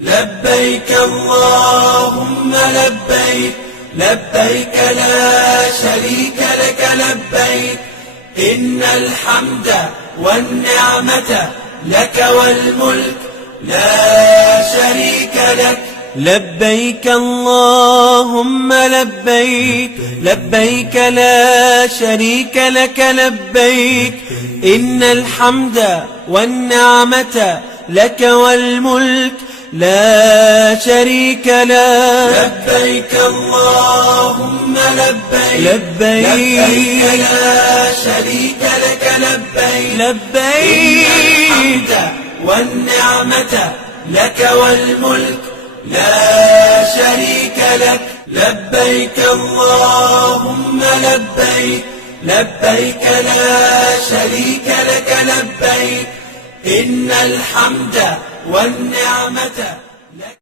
لبيك اللهم لبيك، لبيك لا شريك لك لبيك، إن الحمد والنعمة لك والملك لا شريك لك. لبيك اللهم لبيك، لبيك لا شريك لك لبيك، إن الحمد والنعمة لك والملك لا شريك لك. لبيك اللهم لبيك، لبيك لا شريك لك لبيك، لبيك إن الحمد والنعمة لك والملك لا شريك لك. لبيك اللهم لبيك، لبيك لا شريك لك لبيك، إن الحمد والنعمة لك.